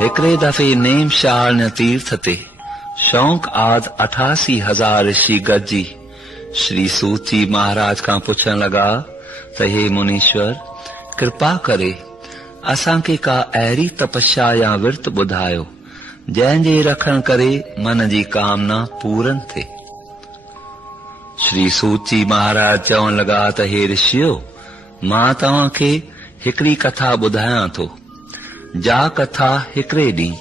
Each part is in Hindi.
हिकड़े दफ़े नेम शाह तीर्थ ते शौक़ आद 88,000 ऋषि गॾिजी श्री सूत जी महाराज खां पुछण लगा त हे मुनीश्वर, कृपा करे असांखे का अहिड़ी तपस्या या विर्त ॿुधायो जंहिंजे रखण करे मन जी कामना पूरन थे। श्री सूत जी महाराज चवण लगा त हे ऋषियो, मां तव्हांखे हिकड़ी कथा ॿुधायां थो। जा कथा हिकड़े ॾींहुं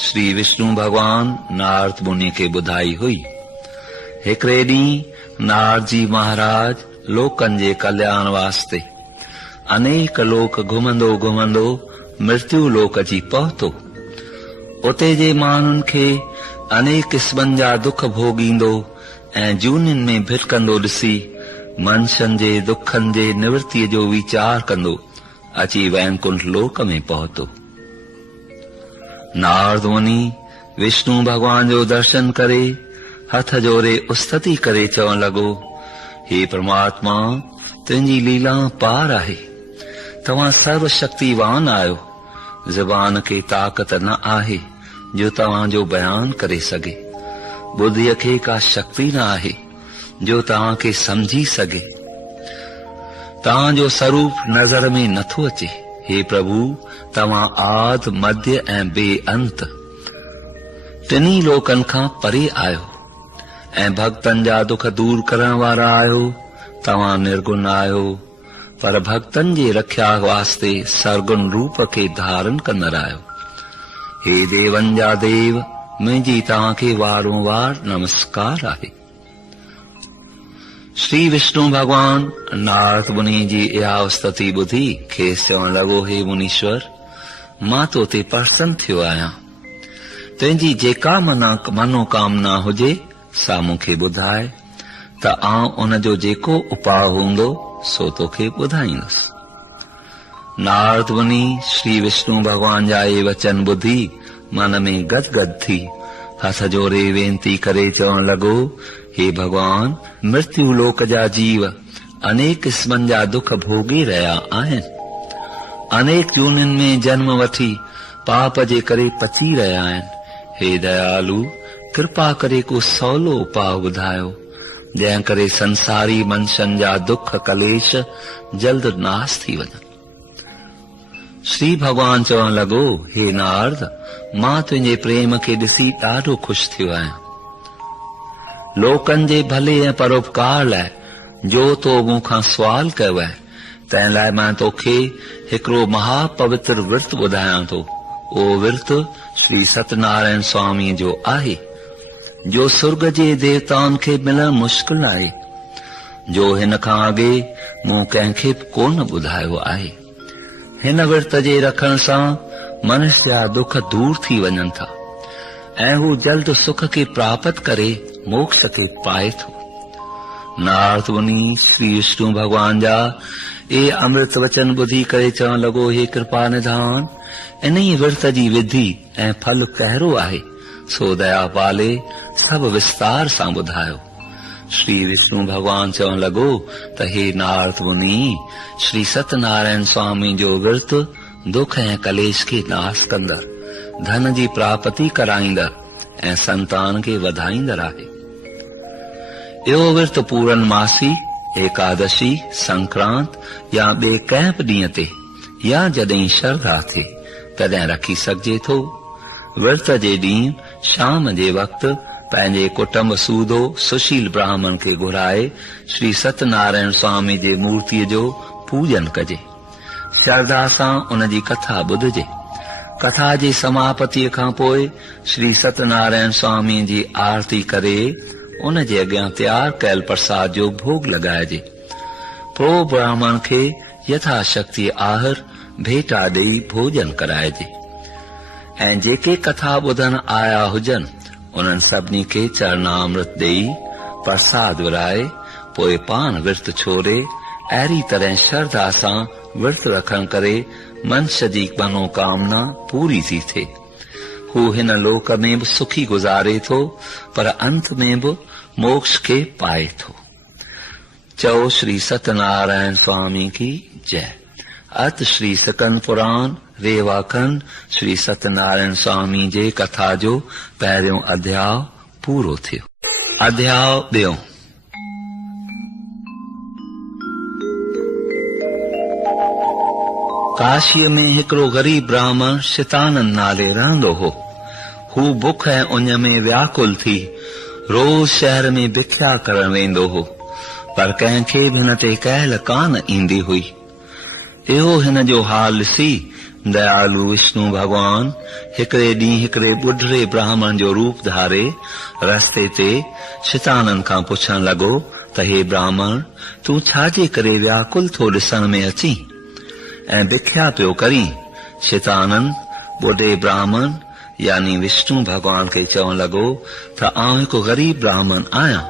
श्री विष्णु भगवान नारद मुनि खे ॿुधाई हुई। हिकड़े ॾींहुं नारद जी महाराज लोकन जे कल्याण वास्ते अनेक लोक घुमंदो घुमंदो मृत्यु लोक जी पहुतो। उते जे माण्हुनि खे अनेक क़िस्मनि जा दुख भोगींदो ऐं जूनिन में भिटकंदो ॾिसी मनुष्यनि जे दुखनि जे निवृत्तीअ जो वीचार कंदो अची वैकुंठ लोक में पहुतो। नारद मुनि विष्णु भगवान जो दर्शन करे हथ जोड़े उस्तति करे चवण लगो, हे परमात्मा, तुंहिंजी लीला पार आहे। तव्हां सर्वशक्तिवान आहियो। ज़बान खे ताक़त न आहे जो तव्हां जो बयान करे सघे। बुद्धीअ खे का शक्ति न आहे जो तव्हां खे समझी सघे। तव्हां जो स्वरूप नज़र में नथो अचे। हे प्रभु, तव्हां आद मध्य ऐं बेअंत टिनी लोकनि खां परे आहियो ऐं भक्तनि जा दुख दूर करण वारा आहियो। तव्हां निर्गुण आहियो, पर भक्तनि जे रख्या वास्ते सरगुण रूप खे धारण कंदड़ आहियो। हे देवन जा देव, मुंहिंजी तव्हांखे वारों वार नमस्कार आहे। श्री विष्णु भगवान नारद मुनि जी इहा स्तुति ॿुधी खेसि चवण लॻो, हे मुनीश्वर, मां तो ते प्रसन्न थियो आहियां। तुंहिंजी जेका मनोकामना हुजे सा मूंखे ॿुधाए त आउं उन जो जेको उपाय हूंदो सो तोखे ॿुधाईंदुसि। नारद मुनि श्री विष्णु भगवान जा ये वचन ॿुधी मन में गदगद थी हथ जोड़े वेनती करे चवण लॻो, हे भगवान, मृत्यु लोक जा जीव अनेक क़िस्मनि जा दुख भोगी रहिया आहिनि। अनेक जूनिन में जन्म वठी पाप जे करे पची रहिया आहिनि। हे दयालु, कृपा करे को सवलो उपाय ॿुधायो जंहिं करे संसारी मनुष्यनि जा दुख कलेश जल्द नाश थी वञनि। श्री भगवान चवण लॻो, हे नारद, मां तुंहिंजे प्रेम खे ॾिसी ॾाढो ख़ुशि थियो आहियां। लोकनि जे भले ऐं परोपकार लाइ जो तो मूंखां सुवाल कयो आहे, तंहिं लाइ मां तोखे हिकिड़ो महापवित्र विर्त ॿुधायां थो। उहो विर्त श्री सत्यनारायण स्वामी जो आहे, जो सुर्ग जे देवताउनि खे मिलण मुश्किल आहे, जो हिन खां अॻे मूं कंहिंखे कोन ॿुधायो आहे। हिन विर्त जे रखण सां मनुष्य जा दुख दूर थी वञनि था ऐं हू जल्द सुख खे प्राप्त करे मोक्ष खे पाए थो। नारद मुनि श्री विष्णु भगवान जा ए अमृत वचन ॿुधी करे चवण लॻो, हे कृपा निधान, इन्ही विर्त जी विधि ऐं फल कहिड़ो आहे सो दया पाले सब विस्तार सां ॿुधायो। श्री विष्णु भगवान चवण लॻो त हे नारद मुनि, श्री सत्यनारायण स्वामी जो विर्त दुख ऐं कलेश खे नाश कंदड़, धन जी प्राप्ति कराईंदड़ ऐं संतान खे वधाईंदड़ आहे। इहो विर्त पूरनमासी, एकादशी, संक्रांत या ॿिए कंहिं बि ॾींहं ते या जॾहिं श्रद्धा थे तॾहिं रखी सघिजे थो। विर्त जे ॾींहुं शाम जे वक़्तु पंहिंजे कुटुंब सूदो सुशील ब्राह्मण खे घुराए श्री सत्यनारायण स्वामी जे मूर्तिअ जो पूजन कजे। श्रद्धा सां उन जी कथा ॿुधजे। कथा जी समापतिअ खां पोइ श्री सत्यनारायण स्वामी जी आरती करे उन जे अॻियां तयार कयल प्रसाद जो भोग लॻाइजे। पोइ ब्राह्मण खे यथाशक्ति आहर भेटा ॾेई भोजन कराइजे ऐं जेके कथा ॿुधण आया हुजनि उन्हनि सभिनी खे चरणामृत ॾेई प्रसाद विराए पोइ पान विर्त छोड़े अहिड़ी तरह श्रद्धा सां विर्त रखण करे मनुष्य जी मनोकामना पूरी थी थिए। हू हिन लोक में बि सुखी गुज़ारे थो पर अंत में बि मोक्ष खे पाए थो। चओ श्री सत्यनारायण स्वामी की जय। अत श्री सकन पुराण रेवाखंड श्री सत्यनारायण स्वामी जे कथा जो पहिरियों अध्याय पूरो थियो। अध्याय ॿियों। काशीअ में हिकिड़ो गरीब ब्राह्मण शतानंद नाले रहंदो हो। हू बुख ऐं उञ में व्याकुल थी रोज शहर में भिख्या करण वेंदो हो, पर कंहिंखे बि हिन ते कहल कान ईंदी हुई। इहो हिन जो हाल ॾिसी दयालु विष्णु भगवान हिकिड़े ॾींहुं हिकिड़े ॿुढड़े ब्राह्मण जो रूप धारे रस्ते ते शतानंद खां पुछण लॻो त हे ब्राह्मण, तूं छाजे करे व्याकुल थो ॾिसण में अची ऐं भिख्या पियो करीं? शतानंद ॿुढे ब्राह्मण यानी विष्णु भगवान खे चवण लॻो त आउं हिकु गरीब ब्राह्मण आहियां,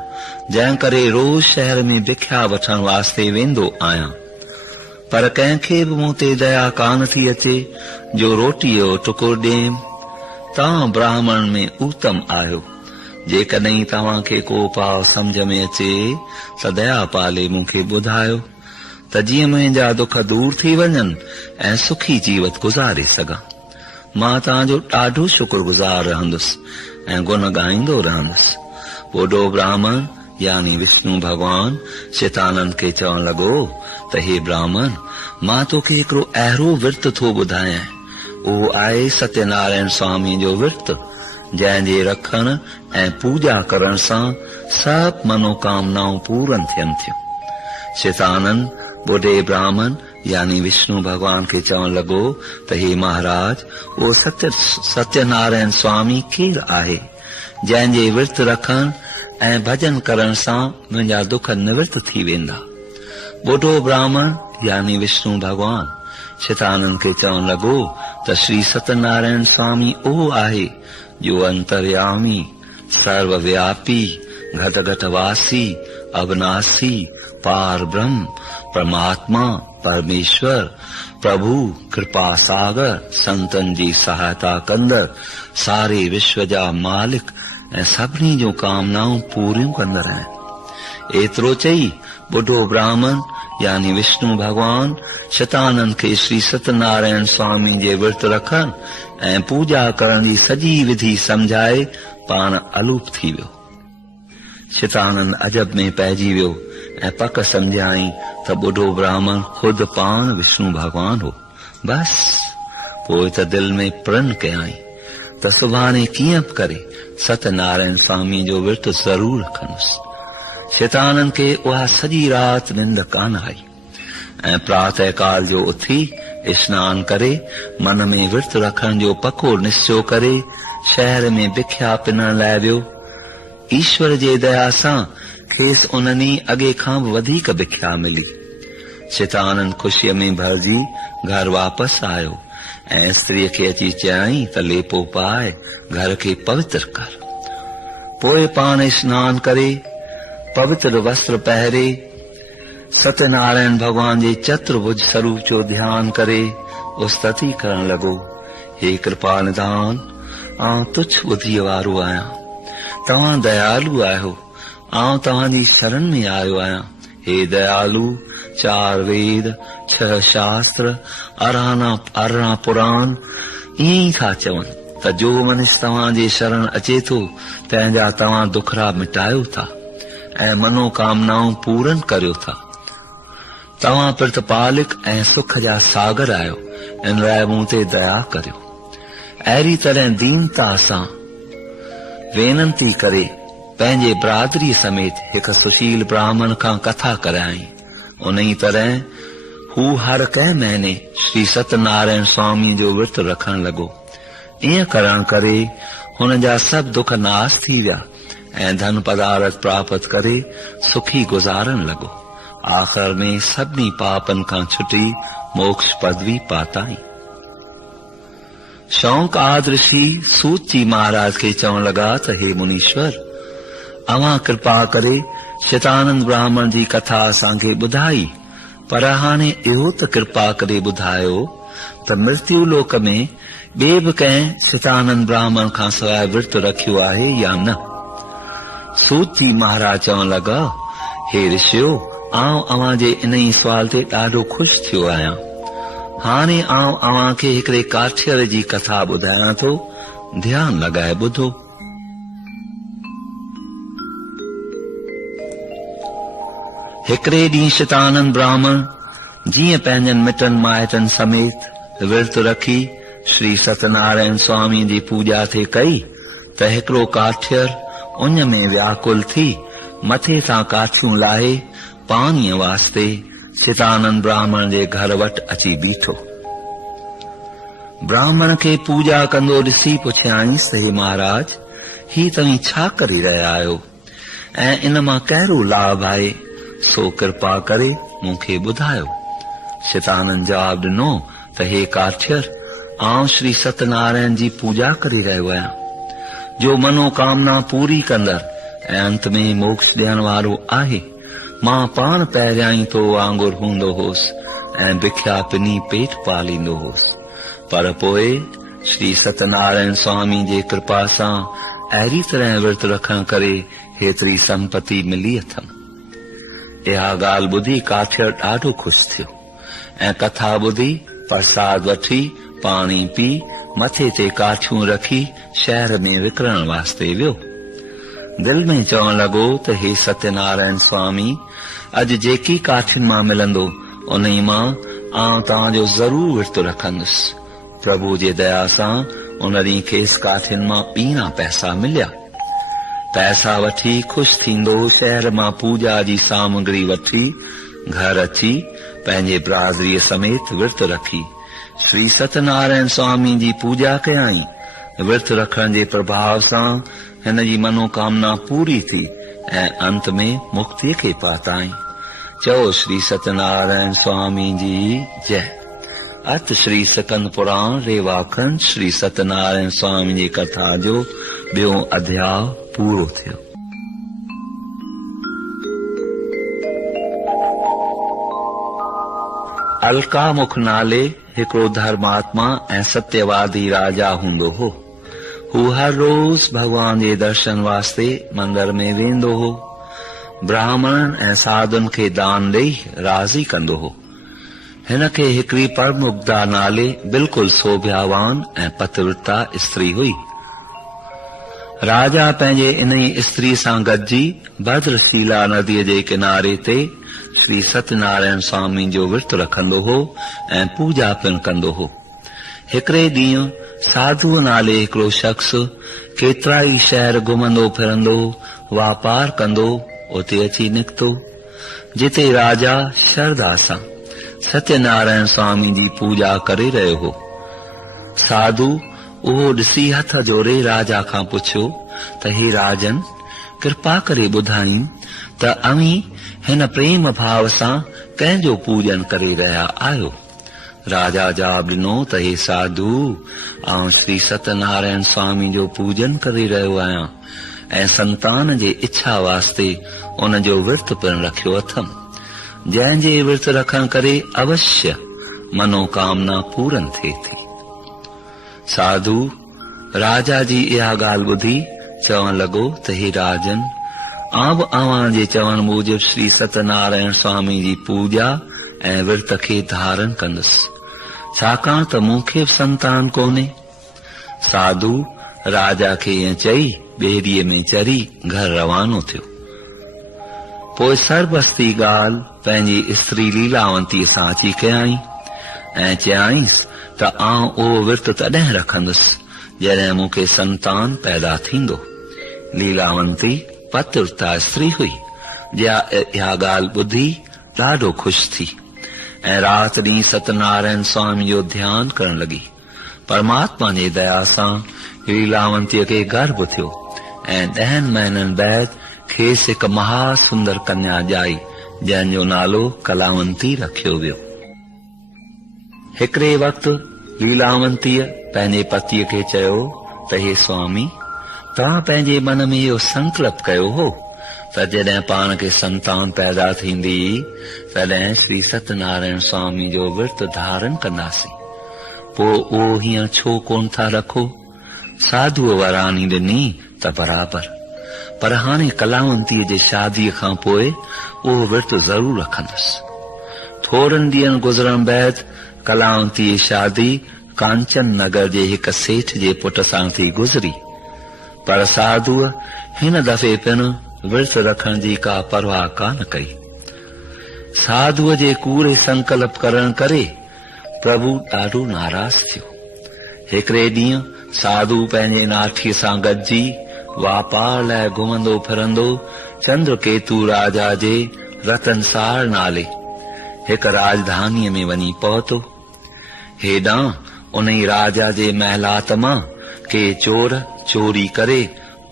जंहिं करे रोज शहर में भिख्या वठण वास्ते वेंदो आहियां, पर कंहिंखे बि मूं ते दया कान थी अचे जो रोटीअ जो टुकुर ॾियमि। तव्हां ब्राह्मण में उत्तम आहियो। जेकॾहिं तव्हांखे को पाव सम्झ में अचे त दया पाले मूंखे ॿुधायो त जीअं मुंहिंजा दुख दूर थी वञनि ऐं सुखी जीवत गुज़ारे सघां। मां तव्हांजो ॾाढो शुक्रगुज़ार रहंदुसि ऐं गुण ॻाईंदो रहंदुसि। ॿुढो ब्राह्मण यानी विष्णु भगवान शतानंद खे चवण लॻो त हे ब्राह्मण, मां तोखे हिकिड़ो अहिड़ो विर्त थो ॿुधायां, उहो आहे सत्यनारायण स्वामी जो विर्त, जंहिंजे रखण ऐं पूजा करण सां सभु मनोकामनाऊं पूरन थियनि थियूं। शतानंद ॿुढे ब्राह्मण यानी विष्णु भगवान खे चवण लॻो त हे महाराज, उहो सत्यनारायण स्वामी केरु आहे जंहिंजे विर्त रखण ऐं भजन करण सां मुंहिंजा दुख निवृत्त थी वेंदा? ॿुढो ब्राह्मण यानी विष्णु भगवान शतानंद खे चवण लॻो त श्री सत्यनारायण स्वामी उहो आहे जो अंतर्यामी, सर्वव्यापी, घट घट वासी, अविनाशी, पार ब्रह्म, परमात्मा, परमेश्वर, प्रभु, कृपा सागर, संतन जी सहायता कंदड़, सारे विश्व जा मालिक ऐं सभिनी जूं कामनाऊं पूरियूं कंदड़ आहिनि। एतिरो चई ॿुढो ब्राह्मण यानी विष्णु भगवान शतानंद खे श्री सत्यनारायण स्वामी जे विर्त रखण ऐं पूजा करण जी सॼी विधि समझाए पाण अलूप थी वियो। शतानंद अजब में पइजी वियो ऐं पक समझाई त ॿुढो ब्राह्मण खुद पाण विष्णु भगवान हो। बस पोइ त दिल में प्रण कयाई त सुभाणे कीअं बि करे सत्यनारायण स्वामी जो विर्त ज़रूर रखंदुसि। शतानंद खे उहा सॼी राति निंड कान आई ऐं प्रातः काल जो उथी स्नान करे मन में विर्त रखण जो पको निश्चय करे शहर में भिख्या पिनण लाइ वियो। ईश्वर जे दया सां खेसि उन ॾींहुं अॻे खां बि वधीक भिख्या मिली। शतानंद ख़ुशीअ में भरिजी घर वापसि आयो ऐं स्त्रीअ खे अची चयाईं त लेपो पाए घर खे पवित्र कर। पोइ पाण स्नान करे पवित्र वस्त्र पहिरे सत्यनारायण भगवान जे चतुर्भुज स्वरूप जो ध्यान करे उस्तति करण लॻो। हे कृपा निधान, आउं तुच्छ ॿुद्धीअ वारो आहियां, तव्हां दयालु आहियो, आउं तव्हांजी शरण में आयो आहियां। हे दयालु, 4 वेद, 6 शास्त्र, 18 पुराण ईअं ई था चवनि त जो मनुष्य तव्हांजे शरण अचे थो तंहिंजा तव्हां दुखड़ा मिटायो था ऐं मनोकामनाऊं पूरन करियो था। तव्हां प्रतिपालक ऐं सुख जा सागर आहियो, इन लाइ मूं ते दया करियो। अहिड़ी तरह दीनता सां वेनती करे पंहिंजे बिरादरी समेत हिकु सुशील ब्राह्मण खां कथा कराई। उन ई तरह हू हर कंहिं महीने श्री सत्यनारायण स्वामी जो विर्त रखण लॻो। ईअं करण करे हुन जा सभु दुख नाश थी विया ऐं धन पदार्थ प्राप्त करे सुखी गुज़ारण लॻो। आख़िर में सभिनी पापनि खां छुटी मोक्ष पदवी पाताई। शौंक आदृशी सूत जी महाराज खे चवण लॻा त हे मुनीश्वर, अवां कृपा करे शतानंद ब्राह्मण जी कथा असांखे ॿुधाई, पर हाणे इहो त कृपा करे ॿुधायो त मृत्यु लोक में ॿिए बि कंहिं शतानंद ब्राह्मण खां सवाइ विर्त रखियो आहे या न? सूत जी महाराज चवण लॻा, हे ऋषियो, आउं अव्हां जे इन ई सुवाल ते ॾाढो ख़ुशि थियो आहियां। हाणे आउं अव्हां खे हिकिड़े काठियर जी कथा ॿुधायां थो, ध्यानु लॻाए ॿुधो। हिकिड़े ॾींहुं शतानंद ब्राह्मण जीअं पंहिंजनि मिटनि माइटनि समेत विर्त रखी श्री सत्यनारायण स्वामी जी पूजा थे कई त हिकिड़ो काठियर उन में व्याकुल थी मथे सां काठियूं लाहे पाणीअ वास्ते शतानंद ब्राह्मण जे घर वटि अची बीठो। ब्राह्मण खे पूजा कंदो ॾिसी पुछियांसि, हे महाराज, ही तव्हीं छा करे रहिया आहियो ऐं इन मां कहिड़ो लाभ आहे, सो कृपा करे मूंखे ॿुधायो। शतानंद जवाब ॾिनो त हे काठियर, आउं श्री सत्यनारायण जी पूजा करे रहियो आहियां, जो मनोकामना पूरी कंदड़ ऐं अंत में मोक्ष ॾियण वारो आहे। मां पाण पहिरियां ई तो वांगुरु हूंदो होसि ऐं बिख्या पिनी पेट पालींदो होसि, पर पोइ श्री सत्यनारायण स्वामी जे कृपा सां अहिड़ी तरह विर्त रखण करे हेतिरी संपत्ति मिली अथमि। इहा ॻाल्हि ॿुधी काठियर ॾाढो ख़ुशि थियो ऐं कथा ॿुधी प्रसाद वठी पाणी पी मथे ते काठियूं रखी शहर में विकिरण वास्ते वियो। दिल में चवण लॻो त हे सत्यनारायण स्वामी, अॼु जेकी काठियुनि मां मिलंदो उन मां आउं तव्हांजो ज़रूर विर्त रखंदुसि। प्रभु जे दया सां उन ॾींहुं खेसि काठियुनि मां ॿीणा पैसा मिलिया। पैसा वठी ख़ुशि थींदो शहर मां पूजा जी सामग्री वठी घर अची पंहिंजे बिरादरीअ समेत विर्त रखी श्री सत्यनारायण स्वामी जी पूजा कयाई। विर्त रखण जे प्रभाव सां हिन जी मनोकामना पूरी थी ऐं अंत में मुक्ति खे पाताई। चओ श्री सत्यनारायण स्वामी जी जय। अर्थ श्री सकंद पुराण रेवाखंड श्री सत्यनारायण स्वामी जी कथा जो ॿियो अध्याय पूरो थियो। अलकामुख नाले हिकिड़ो धर्मात्मा ऐं सत्यवादी राजा हूंदो हो। हू हर रोज भगवान जे दर्शन वास्ते मंदिर में वेंदो हो। ब्राह्मण ऐं साधुनि खे दान ॾेई राज़ी कंदो हो। हिन खे हिकिड़ी परमुग्धा नाले बिल्कुलु सोभ्यावान ऐं पतिव्रता स्त्री हुई। राजा पंहिंजे इन स्त्री सां गॾिजी भद्रशीला नदीअ जे किनारे ते श्री सत्यनारायण स्वामी जो विर्त रखंदो हो ऐं पूजा पिणु कंदो हो। हिकिड़े ॾींहुं साधुअ नाले हिकिड़ो शख्स केतिरा ई शहर घुमंदो फिरंदो वापार कंदो उते अची निकितो, जिते राजा श्रद्धा सां सत्यनारायण स्वामी जी पूजा करे रहियो हो। साधु उहो ॾिसी हथ जोड़े राजा खां पुछियो त हे राजन, कृपा करे ॿुधाईं त अव्हीं हिन प्रेम भाव सां कंहिंजो पूजन करे रहिया आहियो। राजा जवाब ॾिनो त हे साधु, आउं श्री सत्यनारायण स्वामी जो पूजन करे रहियो आहियां ऐं संतान जे इच्छा वास्ते उन जो विर्त पिणु रखियो अथमि, जंहिंजे विर्त रखण करे अवश्य मनोकामना पूरन थिए थी। साधु राजा जी इहा ॻाल्हि ॿुधी चवण लॻो त हे राजन, आउं बि अव्हां जे चवण मूजिब श्री सत्यनारायण स्वामी जी पूजा ऐं विर्त खे धारण कंदुसि, छाकाणि त मूंखे बि संतान कोन्हे। साधु राजा खे ईअं चई ॿेड़ीअ में चढ़ी घर रवानो थियो। पोइ सरबस्ती ॻाल्हि पंहिंजी स्त्री लीलावंतीअ सां अची कयाई ऐं चयाईंसि त आउं उहो विर्त तॾहिं रखंदुसि जॾहिं मूंखे संतान पैदा थींदो। लीलावंती पतिव्रता स्त्री हुई। इहा ॻाल्हि ॿुधी ॾाढो ख़ुशि थी ऐं राति ॾींहुं सत्यनारायण स्वामी जो ध्यानु करण लॻी। परमात्मा जी दया सां लीलावंतीअ खे गर्भ थियो ऐं 10 महीननि बैदि खेसि हिकु महासुंदर कन्या ॼाई, जंहिंजो नालो कलावंती रखियो वियो। हिकिड़े वक़्तु लीलावंतीअ पंहिंजे पतीअ खे चयो त हे स्वामी, तव्हां पंहिंजे मन में इहो संकल्प कयो हो त जॾहिं पाण खे संतान पैदा थींदी तॾहिं श्री सत्यनारायण स्वामी जो विर्त धारण कंदासीं। पोइ उहो हीअं छो कोन था रखो? साधुअ वरानी ॾिनी त बराबर, पर हाणे कलावंतीअ जे शादीअ खां पोइ उहो विर्त ज़रूर रखंदुसि। थोरनि ॾींहंनि गुज़रण बैदि कलावंती जी शादी कांचन नगर जे हिक सेठ जे पुट सां थी गुज़री, पर साधुअ हिन दफ़े पिणु विर्त रखण जी का परवाह कान कई। साधुअ जे कूड़े संकल्प करण करे प्रभु ॾाढो नाराज़ थियो। हिकिड़े ॾींहुं साधु पंहिंजे नाठीअ सां गॾिजी वापार लाइ घुमंदो फिरंदो चंद्रकेतु राजा जे रतनसार नाले हिक राजधानीअ में वञी पहुतो। हेॾां उन राजा जे महलात मां के चोर चोरी करे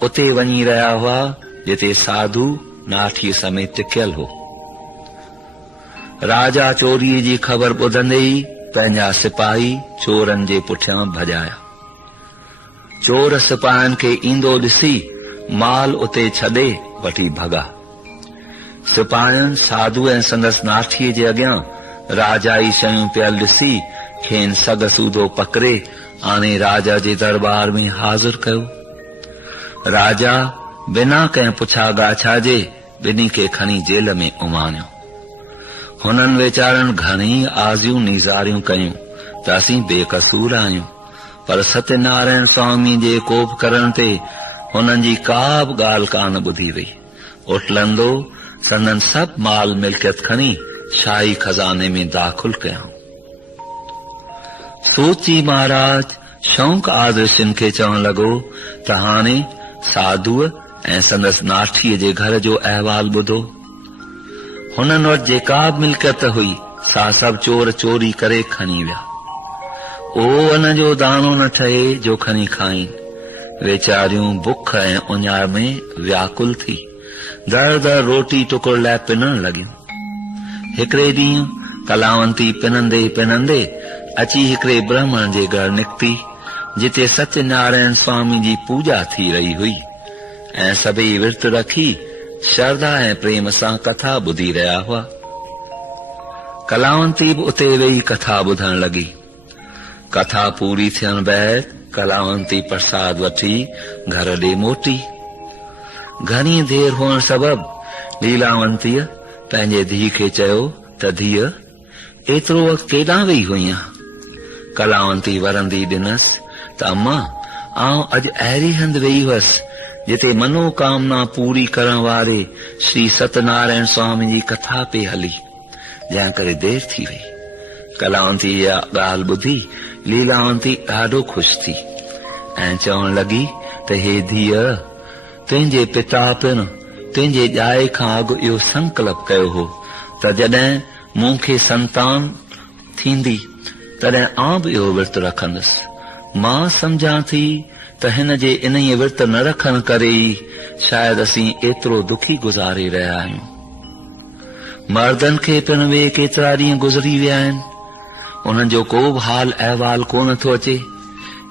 उते वञी रहिया हुआ जिते साधु नाठीअ समेत टिकियल हो। राजा चोरीअ जी ख़बर ॿुधंदे ई पंहिंजा सिपाही चोरनि जे पुठियां भॼाया। चोर सिपाहियुनि खे ईंदो ॾिसी माल उते छॾे वठी भॻा। सिपाहियुनि साधु ऐं संदसि नाठीअ जे अॻियां राजाई शयूं पियल ॾिसी खेनि सग सूधो पकड़े आणे राजा जे दरबार में हाज़िर कयो। राजा बिना कंहिं पुछा ॻाछा जे ॿिन्ही खे खणी जेल में उमाणियो। हुननि वीचारनि घणी आज़ियूं नीज़ारियूं कयूं त असीं बेकसूर आहियूं, पर सत्यनारायण स्वामी जे कोप करण ते हुननि जी का बि ॻाल्हि कान ॿुधी वई। उटलंदो संदन सभु माल मिल्कियत खणी शाही खज़ाने में दाख़िल कयाऊं। सोची महाराज शौक़ आदर्शन खे चवण लॻो त हाणे साधुअ ऐं संदसि नाठीअ जे घर जो अहवाल ॿुधो। हुननि वटि जेका बि मिल्कियत हुई सा सभु चोर चोरी करे खणी विया। ओ अन जो दाणो न ठहे जो खणी खाइनि। वेचारियूं बुख ऐं उञार में व्याकुल थी दर दर रोटी टुकुर लाइ पिनण लॻियूं। हिकिड़े ॾींहुं कलावंती पिनंदे पिनंदे अची हिकिड़े ब्राह्मण जे घर निकिती जिते सत्यनारायण स्वामी जी पूजा थी रही हुई ऐं सभई विर्त रखी श्रद्धा ऐं प्रेम सां कथा ॿुधी रहिया हुआ। कलावंती बि उते वेही कथा ॿुधण लॻी। कथा पूरी थियण बैदि कलावंती प्रसाद वठी घर ॾे मोटी। घणी देर हुअण सबबि लीलावंतीअ पंहिंजे धीउ खे चयो त धीअ एतिरो वक़्तु केॾां वेही हुईं? कलावंती वरंदी ॾिनसि त अम्मा आउं अॼु अहिड़ी हंधि वेही हुअसि जिते मनोकामना पूरी करण वारे श्री सत्यनारायण स्वामी जी कथा पे हली, जंहिं करे देर थी वई। कलावंती इहा ॻाल्हि ॿुधी लीलावंती ॾाढो ख़ुशि थी ऐं चवण लॻी त हे धीअ, तुंहिंजे पिता पिणु तुंहिंजे ॼाए खां अॻु इहो संकल्प कयो हो त जॾहिं मूंखे संतान थींदी तॾहिं आउं बि इहो विर्त रखंदुसि। मां सम्झां थी त हिन जे इन विर्त न रखण करे ई शायदि असीं एतिरो दुखी गुज़ारे रहिया आहियूं। मर्दनि खे पिणु वे केतिरा ॾींहं गुज़री विया आहिनि, उन्हनि जो को बि हाल अहवाल कोन थो अचे।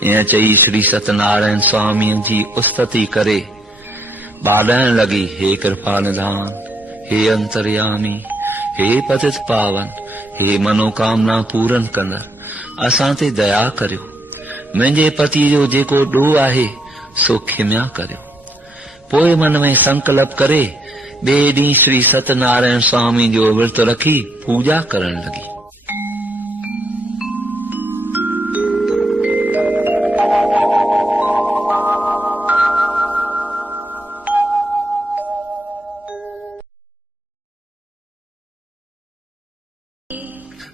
ईअं चई श्री सत्यनारायण स्वामीअ जी उस्तति करे ॿाॾाइण लॻी, हे कृपा निधान, हे अंतर्यामी, हे पतित पावन, हे मनोकामना पूरन कंदड़, असां ते दया करियो। मुंहिंजे पति जो जेको ॾोह आहे सो खिमिया करियो। पोइ मन में संकल्प करे ॿिए ॾींहुं श्री सत्यनारायण स्वामी जो विर्त रखी पूजा करण लॻी।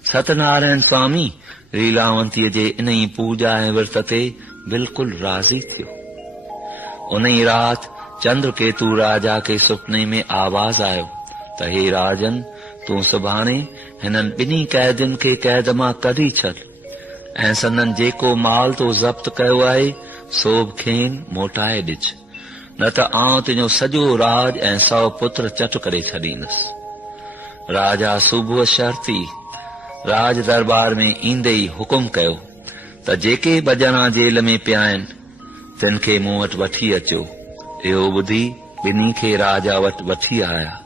सत्यनारायण स्वामी लीलावंतीअ जे इन ई पूजा ऐं विर्त ते बिल्कुलु राज़ी थियो। उन ई राति चंद्रकेतु राजा खे सुपने में आवाज़ आयो त हे राजन, तूं सुभाणे हिननि ॿिन्ही कैदियुनि खे कैद मां कढी छॾ ऐं संदन जेको माल तो ज़ब्त कयो आहे सो बि खेनि मोटाए ॾिज, न त आउं तुंहिंजो सॼो राज ऐं 100 पुत्र चट करे छॾींदुसि। राजा सुबुह शर्ती राज दरबार में ईंदे ई हुकुम कयो त जेके ॿ जेल में पिया आहिनि तिन खे मूं वटि वठी अचो। इहो ॿुधी ॿिन्ही खे राजा वटि वठी आया।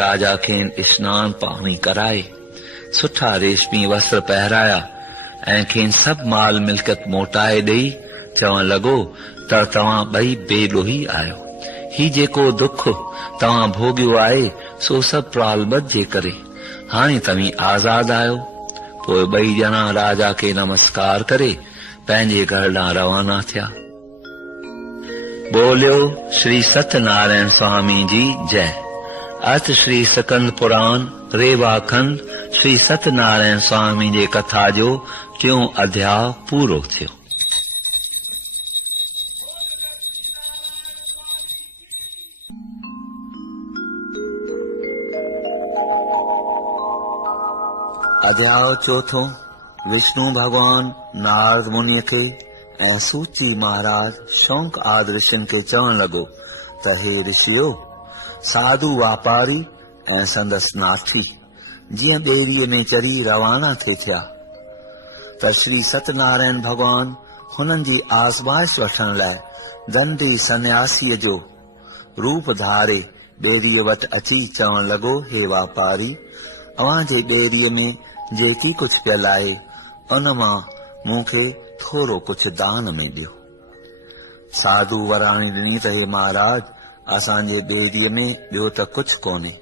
राजा खेनि स्नान पाणी कराए सुठा रेशमी वस्त्र पहिराया ऐं खेनि सभु माल मिल्कियत मोटाए ॾेई चवण लॻो त तव्हां ॿई बेॾोही आहियो। ही जेको दुख तव्हां भोॻियो आहे सो सभु प्रालबत जे करे। हाणे तव्हीं आज़ाद आहियो। पोइ ॿई ॼणा राजा खे नमस्कार करे पंहिंजे घर ॾांहुं रवाना थिया। बोलियो श्री सत्यनारायण स्वामी जी जय। अर्थ श्री स्कंद पुराण रेवा खंड श्री सत्यनारायण स्वामी जे कथा जो 3 अध्याय पूरो थियो। अध्याय 4 विष्णु भगवान नारद मुनि खे ऐं सूची महाराज शौंक आदि ऋषियुनि खे चवण लॻो त हे ऋषियो, साधु वापारी ऐं संदसि नाठी जीअं ॿेड़ीअ में चढ़ी रवाना थे थिया त श्री सत्यनारायण भगवान हुननि जी आज़माइश वठण लाइ दंडी सन्यासीअ जो रूप धारे ॿेड़ीअ वटि अची चवण लॻो, हे वापारी, अव्हां जे ॿेड़ीअ में जेकी कुझु पियल आहे उन मां मूंखे थोरो कुझु दान में ॾियो। साधु वराणी ॾिनी त हे महाराज, असांजे ॿेड़ीअ में ॿियो त कुझु कोन्हे,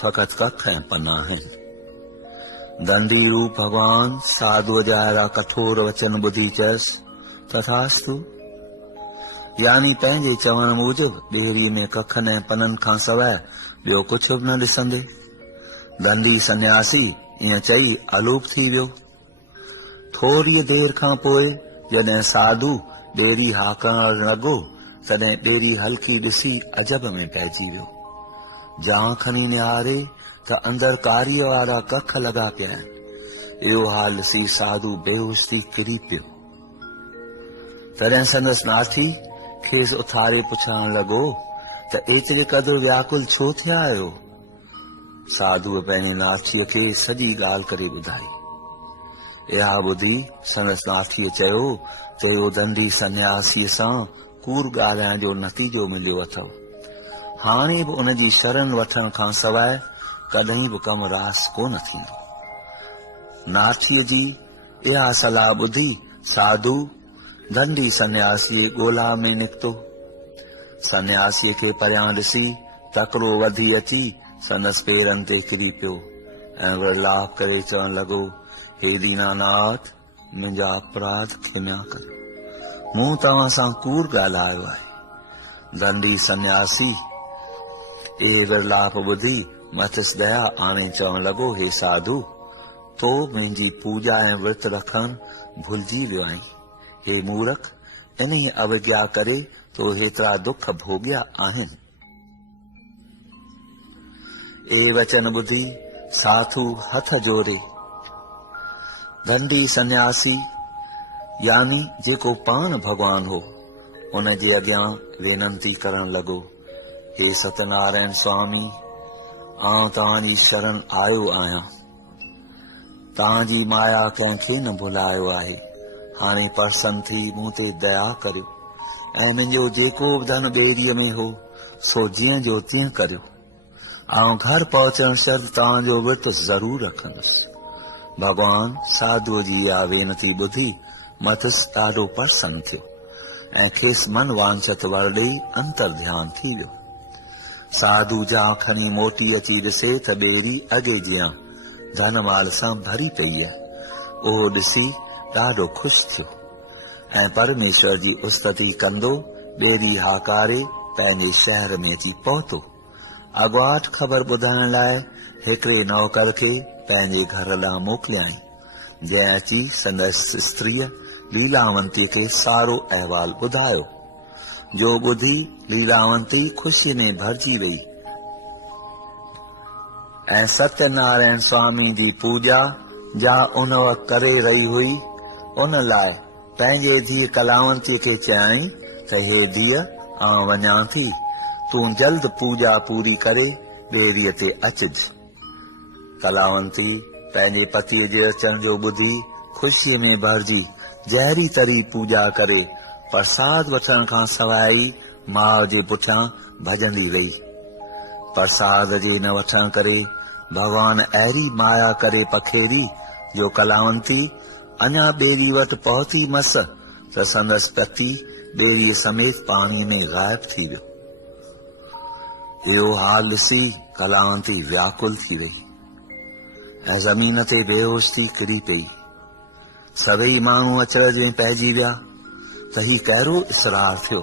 फ़क़ति कख ऐं पना आहिनि। दंडी रूप भगवान साधुअ जा अहिड़ा कठोर वचन ॿुधी चयसि, तथास्तु। यानी पंहिंजे चवण मूजिबि ॿेड़ीअ में कखनि ऐं पननि खां सवाइ ॿियो कुझु बि न ॾिसंदे। दंडी सन्यासी ईअं चई अलूप थी वियो। थोरी देर खां पोइ जॾहिं साधु ॿेड़ी हाकण लॻो तॾहिं ॿेड़ी हल्की ॾिसी अजब में पइजी वियो। जां खणी निहारे त अंदरि कारीअ वारा कख लॻा पिया आहिनि। इहो हाल ॾिसी साधु बेहोश थी किरी पियो। तॾहिं संदसि नाठी खेसि उथारे पुछण लॻो त एतिरे क़दुरु व्याकुल छो थिया आहियो? साधुअ पंहिंजे नाठीअ खे सॼी ॻाल्हि करे ॿुधाई। इहा ॿुधी संदसि नाठीअ चयो त इहो दंडी सन्यासीअ सां कूड़ ॻाल्हाइण जो नतीजो मिलियो अथव। हाणे बि उन जी शरण वठण खां सवाइ कॾहिं बि कमु रास कोन थींदो। नाठीअ जी इहा सलाह ॿुधी साधु दंडी सन्यासीअ ॻोल्हा में निकितो। सन्यासीअ खे परियां ॾिसी तकिड़ो वधी अची संदसि पेरनि ते किरी पियो ऐं विरलाप करे चवण लॻो, हे दीनानाथ, मुंहिंजा अपराध क्षमा कयो, मूं तव्हां सां कूड़ ॻाल्हायो आहे। दंडी सन्यासी इहे विरलाप ॿुधी मथिसि दया आणे चवण लॻो, हे साधु, तो मुंहिंजी पूजा ऐं विर्त रखणु भुलिजी वियो आहीं। हे मूर्ख, इन्ही अवज्ञा करे तो हेतिरा दुख भोॻिया आहिनि। ए वचन ॿुधी साधु हथ जोड़े दंडी सन्यासी यानी जेको पाण भगवान हो उन जे अॻियां वेनंती करण लॻो, हे सत्यनारायण स्वामी, आउं तव्हांजी शरण आयो आहियां। तव्हांजी माया कंहिंखे न भुलायो आहे। हाणे प्रसन्न थी मूं ते दया करियो ऐं मुंहिंजो जेको बि धन ॿेड़ीअ में हो सो जीअं जो तीअं करियो। आउं घर पहुचण शर्त तव्हांजो विर्त ज़रूर रखंदुसि। भगवान साधुअ जी इहा वेनती ॿुधी मथिसि ॾाढो प्रसन्न थियो ऐं खेसि मन वांछत वर ॾेई अंतर ध्यान थी वियो। साधु जा खणी मोटी अची ॾिसे त ॿेड़ी अॻे जियां धन माल सां भरी पई आहे। उहो ॾिसी ॾाढो ख़ुशि थियो ऐं परमेश्वर जी उस्तति कंदो ॿेड़ी हाकारे पंहिंजे शहर में अची पहुतो। अॻुवाट ख़बर ॿुधाइण लाइ हिकिड़े नौकर खे पंहिंजे घर ॾांहुं मोकिलियाई, जंहिं अची संदसि स्त्रीअ लीलावंतीअ खे सारो अहवाल ॿुधायो। जो ॿुधी लीलावंती ख़ुशीअ में भरिजी वई ऐं सत्यनारायण स्वामी जी पूजा जा उन वक़्तु करे रही हुई, उन लाइ पंहिंजे धीअ कलावंतीअ खे चयाईं त हे धीअ, आउं वञां थी, तूं जल्द पूजा पूरी करे ॿेड़ीअ ते अचिज। कलावंती पंहिंजे पतीअ जे अचण जो ॿुधी ख़ुशीअ में भरिजी जहिड़ी तरी पूजा करे प्रसाद वठण खां सवाइ माउ जे पुठियां भॼंदी रही। प्रसाद जे न वठण करे भगवान अहिड़ी माया करे पखेरी जो कलावंती अञा ॿेड़ी वटि पहुती मस त संदसि पति ॿेड़ीअ समेत पाणीअ में गायब थी वियो। इहो हाल ॾिसी कलावंती व्याकुल थी वई ऐं ज़मीन ते बेहोश थी किरी पई। सभई माण्हू अचरज में पइजी विया त ही कहिड़ो इसरार थियो।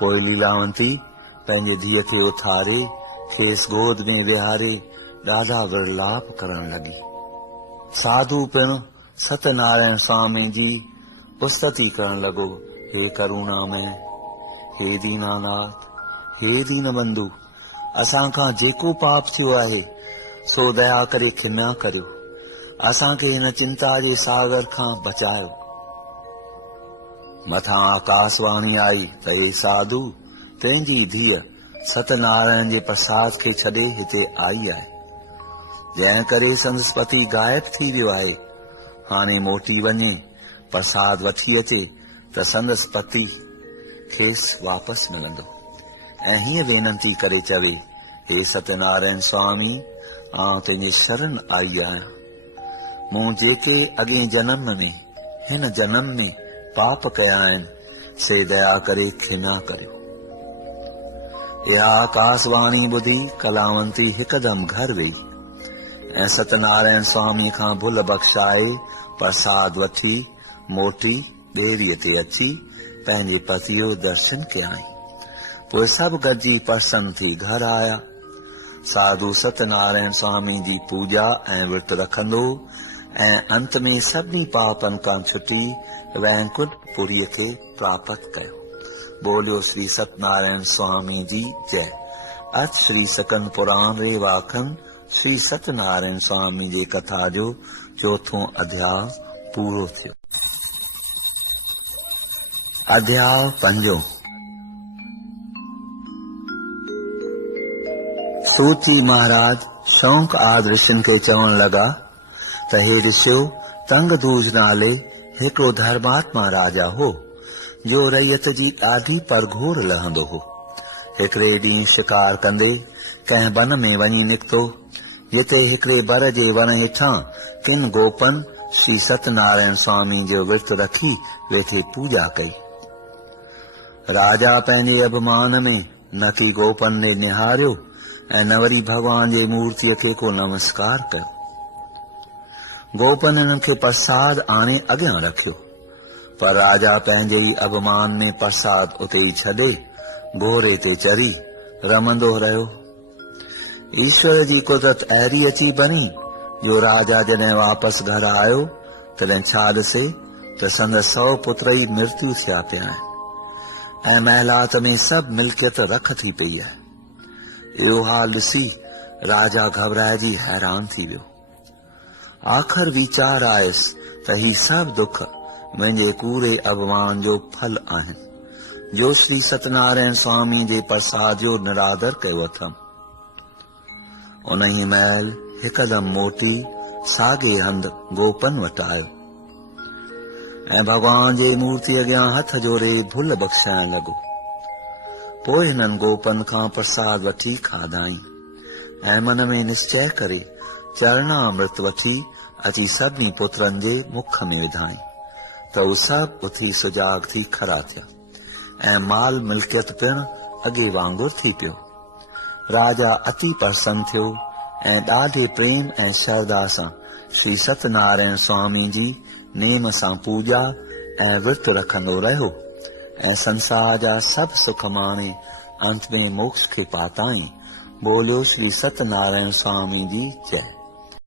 पोइ लीलावंती पंहिंजे धीअ खे उथारे खेसि गोद में विहारे ॾाढा विरलाप करण लॻी। साधू पिणु सत्यनारायण स्वामी जी उस्तति करण लॻो, हे करुणामय, हे दीनानाथ, हे दीनबंधु, असां खां जेको पाप थियो आहे सो दया करे खिना करियो, असांखे हिन चिंता जे सागर खां बचायो। मथां आकाशवाणी आई त हे साधु, तुंहिंजी धीअ सत्यनारायण जे प्रसाद खे छॾे हिते आई आहे, जंहिं करे संदसि पति गायब थी वियो आहे। हाणे मोटी वञे, प्रसाद वठी अचे त संदसि पति खेसि वापसि मिलंदो ऐं हीअं वेनती करे चवे, हे सत्यनारायण स्वामी, आउं तुंहिंजे शरण आई आहियां। मूं जेके अॻे जन्म में हिन जन्म में पाप कया आहिनि से दया करे खिना करियो। इहा आकाशवाणी ॿुधी कलावंती हिकदमि घर वेई ऐं सत्यनारायण स्वामी खां भुल बख़्शाए प्रसाद वठी मोटी ॿेड़ीअ ते अची पंहिंजे पतिअ जो दर्शन कयाई। पोइ सभु गॾिजी प्रसन्न थी घर आया। साधु सत्यनारायण स्वामी जी पूजा ऐं विर्त रखंदो ऐं अंत में सभिनी पापनि खां छुटी वैकुंठपुरीअ खे प्राप्त कयो। बोलियो श्री सत्यनारायण स्वामी जी जय। अथ श्री सकन पुराण रे वाखन श्री सत्यनारायण स्वामी जी कथा जो चौथों अध्याय पूरो थियो। अध्याय 5। सूची महाराज शौंक आदि ऋषियुनि खे चवण लॻा त हे ऋषियो, तंगदूज नाले हिकिड़ो धर्मात्मा राजा हो जो रैयत जी ॾाढी परघोर लहंदो हो। हिकिड़े ॾींहुं शिकार कंदे कंहिं वन में वञी निकितो, जिते हिकिड़े बर जे वण हेठां किन गोपन श्री सत्यनारायण स्वामी जो विर्त रखी वेठे पूजा कई। राजा पंहिंजे अभिमान में न कि गोपन ने निहारियो ऐं न वरी भगवान जे मूर्तिअ खे को नमस्कार कयो। गोपन हिननि खे प्रसाद आणे अॻियां रखियो, पर राजा पंहिंजे ई अभिमान में प्रसाद उते ई छॾे घोड़े ते चढ़ी रमंदो रहियो। ईश्वर जी कुदरत अहिड़ी अची बनी जो राजा जॾहिं वापसि घर आयो तॾहिं छा ॾिसे त संदसि 100 पुत्र ई मृत्यु थिया पिया आहिनि ऐं महिलात में सभु मिल्कियत रख थी पई आहे। इहो हाल ॾिसी राजा घबराइजी हैरान थी वियो। आख़िर वीचार आयुसि त ही सभु दुख मुंहिंजे कूड़े अभिमान जो फल आहिनि जो श्री सत्यनारायण स्वामी जे प्रसाद जो निरादर कयो अथमि। उन ई महिल हिकदमि मोटी साॻे हंधि गोपन वटि आयो ऐं भगवान जे मूर्ति अॻियां हथ जोड़े भुल बख़्शाइण लॻो। पोइ हिननि गोपन खां प्रसाद वठी खाधाई ऐं मन में निश्चय करे चरणामृत वठी अची सभिनी पुत्रनि जे मुख में विधाई त उहे सभु उथी सुजाग थी खड़ा थिया ऐं माल मिल्कियत पिणु अॻे वांगुरु थी पियो। राजा अति प्रसन्न थियो ऐं ॾाढे प्रेम ऐं श्रद्धा सां श्री सत्यनारायण स्वामी जी नेम सां पूजा ऐं विर्त रखंदो रहियो ऐं संसार जा सभु सुख माणे अंत में मोक्ष खे पाताई। बोलियो श्री सत्यनारायण स्वामी जी जय।